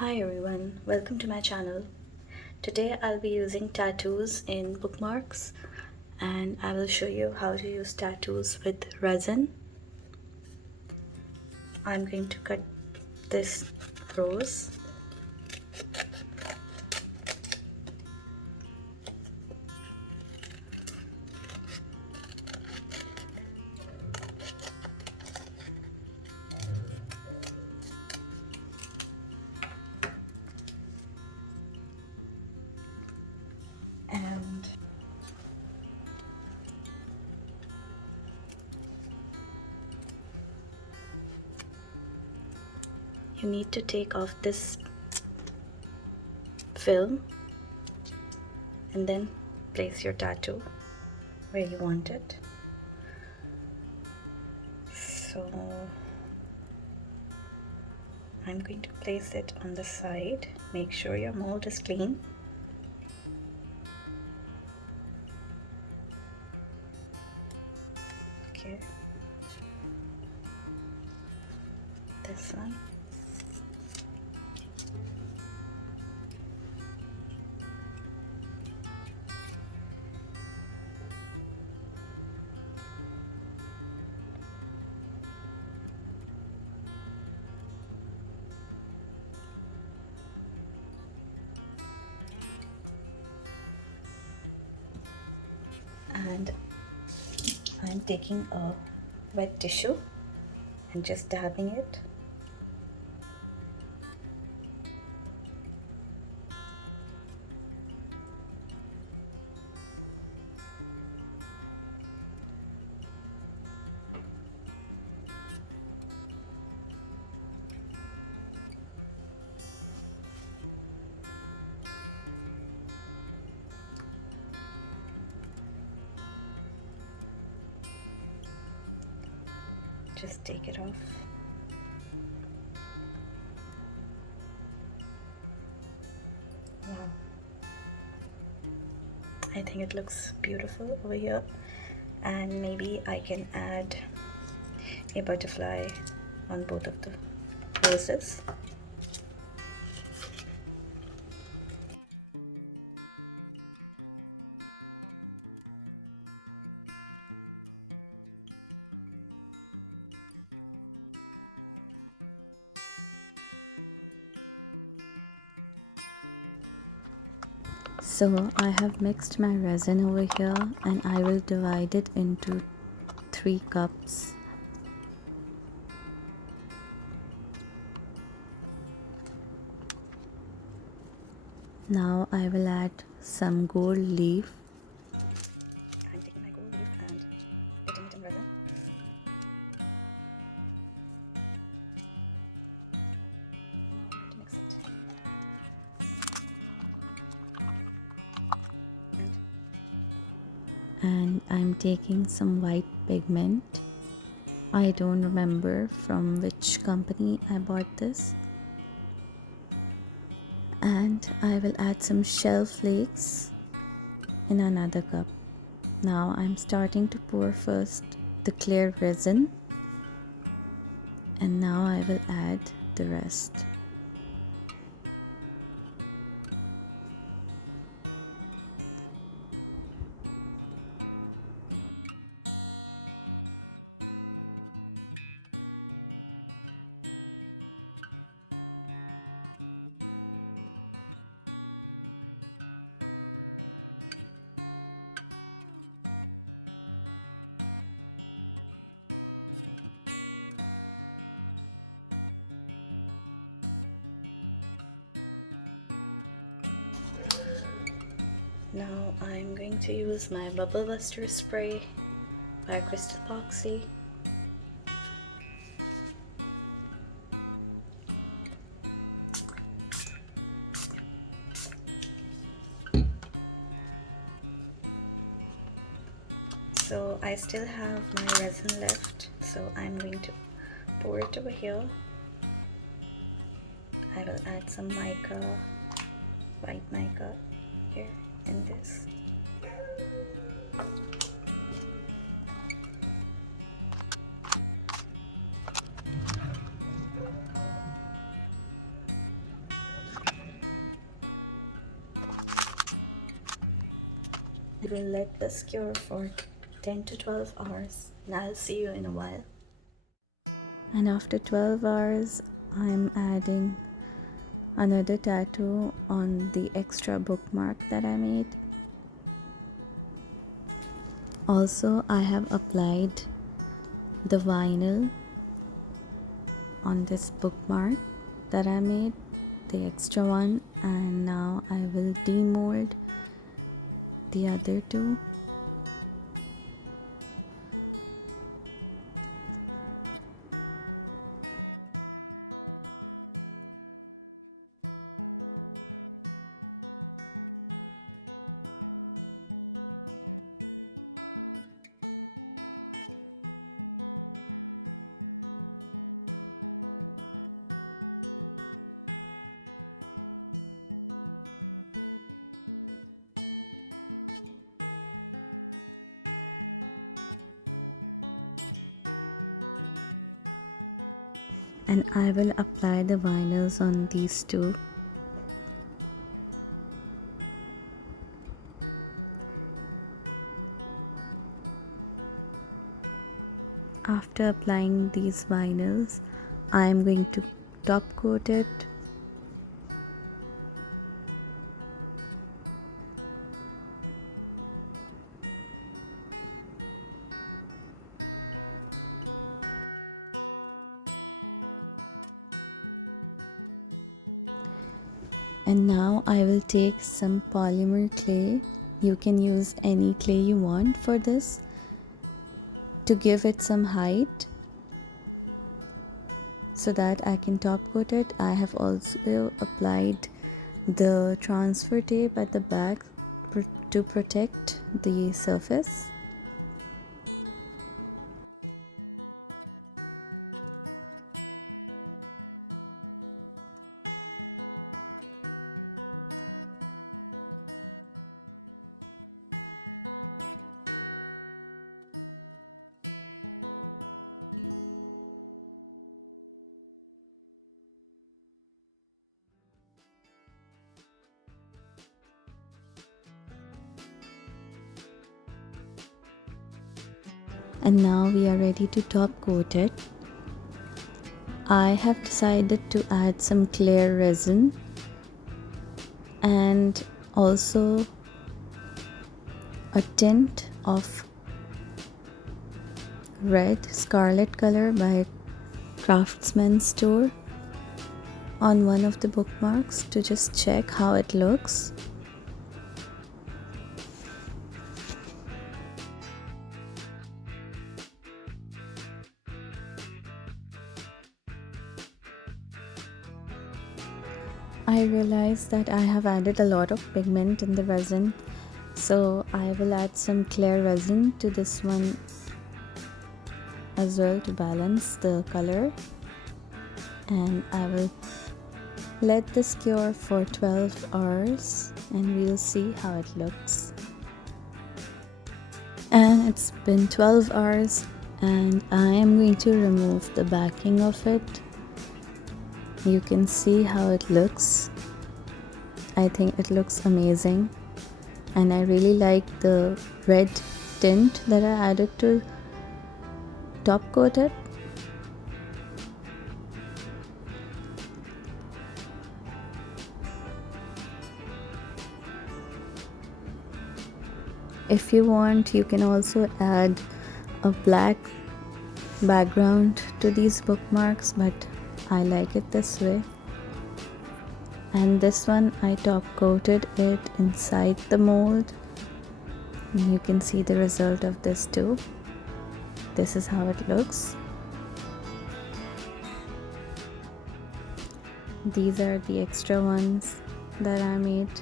Hi everyone, welcome to my channel. Today I'll be using tattoos in bookmarks and I will show you how to use tattoos with resin. I'm going to cut this rose. And you need to take off this film and then place your tattoo where you want it. So I'm going to place it on the side. Make sure your mold is clean. Okay, this one. And I'm taking a wet tissue and just dabbing it. Just take it off. Wow. I think it looks beautiful over here. And maybe I can add a butterfly on both of the roses. So I have mixed my resin over here and I will divide it into 3 cups. Now I will add some gold leaf. I'm taking my gold leaf and putting it in resin. Now I'm going to mix it. And I'm taking some white pigment. I don't remember from which company I bought this. And I will add some shell flakes in another cup. Now I'm starting to pour first the clear resin and now I will add the rest. Now I'm going to use my bubble buster spray by crystalpoxy. So I still have my resin left, so I'm going to pour it over here. I will add some mica, white mica here in this. will let this cure for 10 to 12 hours, and I'll see you in a while. And after 12 hours, I'm adding another tattoo on the extra bookmark that I made. Also, I have applied the vinyl on this bookmark that I made, the extra one, and now I will demold the other two. And I will apply the vinyls on these two. After applying these vinyls, I am going to top coat it. And now I will take some polymer clay. You can use any clay you want for this to give it some height so that I can top coat it. I have also applied the transfer tape at the back to protect the surface. And now we are ready to top coat it. I have decided to add some clear resin and also a tint of red scarlet color by Craftsman store on one of the bookmarks to just check how it looks. I realized that I have added a lot of pigment in the resin, so I will add some clear resin to this one as well to balance the color, and I will let this cure for 12 hours and we'll see how it looks. And it's been 12 hours and I am going to remove the backing of it. You can see how it looks. I think it looks amazing, and I really like the red tint that I added to top coat it. If you want, you can also add a black background to these bookmarks, but I like it this way. And this one I top coated it inside the mold, and you can see the result of this too. This is how it looks. These are the extra ones that I made.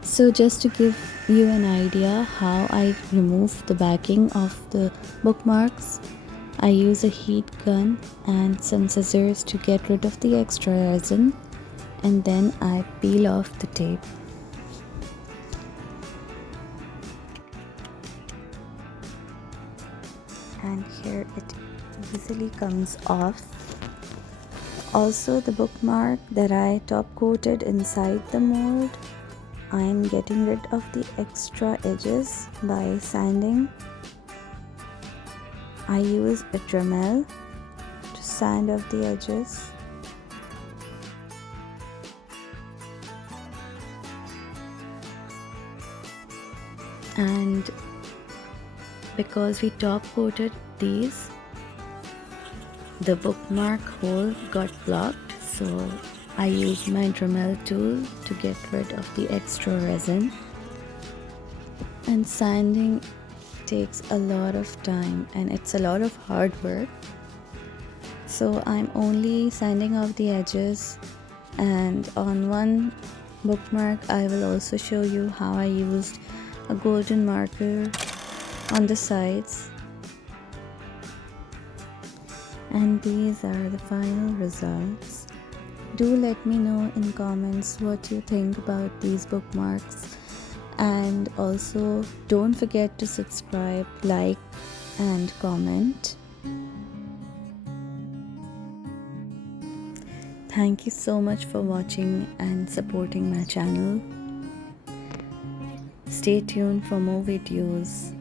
So just to give you an idea how I remove the backing of the bookmarks, I use a heat gun and some scissors to get rid of the extra resin, and then I peel off the tape. And here it easily comes off Also, the bookmark that I top coated inside the mold, I am getting rid of the extra edges by sanding. I use a Dremel to sand off the edges. And because we top coated these, the bookmark hole got blocked, so I used my Dremel tool to get rid of the extra resin. And sanding takes a lot of time and it's a lot of hard work, so I'm only sanding off the edges. And on one bookmark I will also show you how I used a golden marker on the sides. And these are the final results. Do let me know in comments what you think about these bookmarks, and also don't forget to subscribe, like and comment. Thank you so much for watching and supporting my channel. Stay tuned for more videos.